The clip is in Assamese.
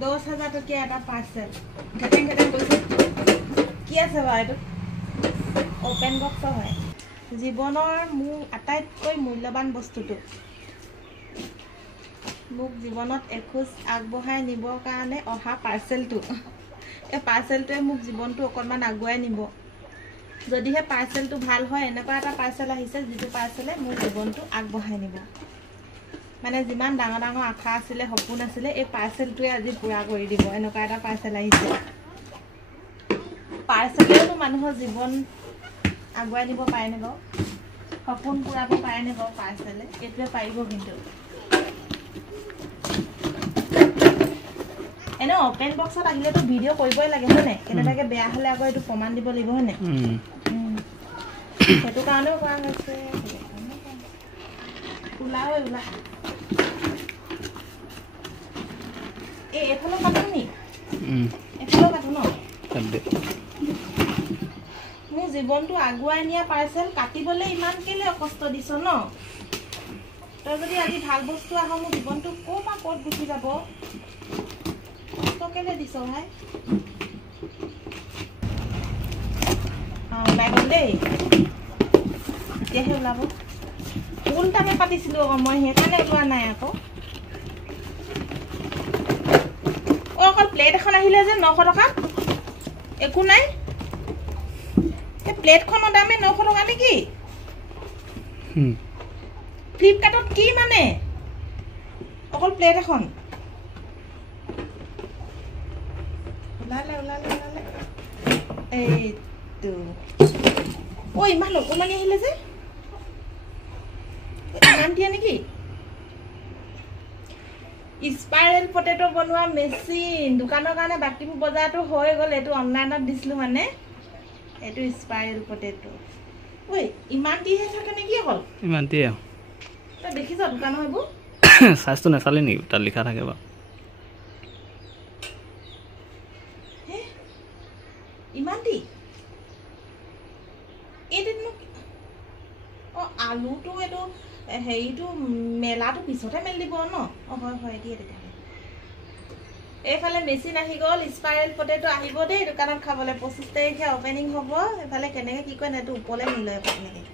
10,000 টকীয়া এটা পাৰ্চেল ঘেটেং ঘেটেং কৈছে কি আছে বাৰু এইটো ওপেন বক্স হয় জীৱনৰ মোৰ আটাইতকৈ মূল্যৱান বস্তুটো মোক জীৱনত এখোজ আগবঢ়াই নিবৰ কাৰণে অহা পাৰ্চেলটো এই পাৰ্চেলটোৱে মোক জীৱনটো অকণমান আগুৱাই নিব যদিহে পাৰ্চেলটো ভাল হয় এনেকুৱা এটা পাৰ্চেল আহিছে যিটো পাৰ্চেলে মোৰ জীৱনটো আগবঢ়াই নিব মানে যিমান ডাঙৰ ডাঙৰ আশা আছিলে সপোন আছিলে এই পাৰ্চেলটোৱে আজি পুৰা কৰি দিব এনেকুৱা এটা পাৰ্চেল আহিছে পাৰ্চেলেও মানুহৰ জীৱন আগুৱাই নিব পাৰেনে বাৰু সপোন পুৰাব পাৰেনে বাৰু পাৰ্চেলে এইটোৱে পাৰিব কিন্তু এনে ওপেন বক্সত আহিলেতো ভিডিঅ' কৰিবই লাগে হয়নে কেনেবাকৈ বেয়া হ'লে আকৌ এইটো প্ৰমাণ দিব লাগিব হয়নে সেইটো কাৰণেও কৰা হৈছে ওলাও ওলা এইফালে কাটো নি এইফালে কাটো ন মোৰ জীৱনটো আগুৱাই নিয়া পাৰ্চেল কাটিবলৈ ইমান কেলে কষ্ট দিছ ন তই যদি আজি ভাল বস্তু আহ মোৰ জীৱনটো ক'ৰ পৰা ক'ত গুচি যাব কষ্ট কেলে দিছ ভাই ওলাই গ'ল দেই এতিয়াহে ওলাব উল্টাকে পাতিছিলোঁ আকৌ মই সেইকাৰণে ওলোৱা নাই আকৌ অকল প্লেট এখন আহিলে যে 900 টকা একো নাই এই প্লেটখনৰ দামে 900 টকা নেকি ফ্লিপকাৰ্টত কি মানে অকল প্লেট এখন ওলালে এইটো ইমান অকণমানি আহিলে যে ইমান দিয়া নেকি স্পাইৰেল পটেটো বনোৱা মেচিন দোকানৰ কাৰণে বাকীবোৰ বজাৰটো হৈ গ'ল এইটো অনলাইনত দিছিলোঁ মানে এইটো স্পাইৰেল পটেটো ইমান দিহে থাকে নেকি অকল ইমান দিয়ে তই দেখিছ দোকানৰ এইবোৰ চাইজটো নাচালি নেকি তাত লিখা থাকে বাৰু ইমান দি এইটো আলুটো এইটো হেৰিটো মেলাটো পিছতে মেলি দিব ন হয় দিয়ে তেতিয়াহ'লে এইফালে মেচিন আহি গ'ল স্পাইৰেল পটেটো আহিব দেই দোকানত খাবলৈ 25 তাৰিখে অপেনিং হ'ব এইফালে কেনেকৈ কি কয় এইটো ওপৰলৈ নিলয় এনেকৈ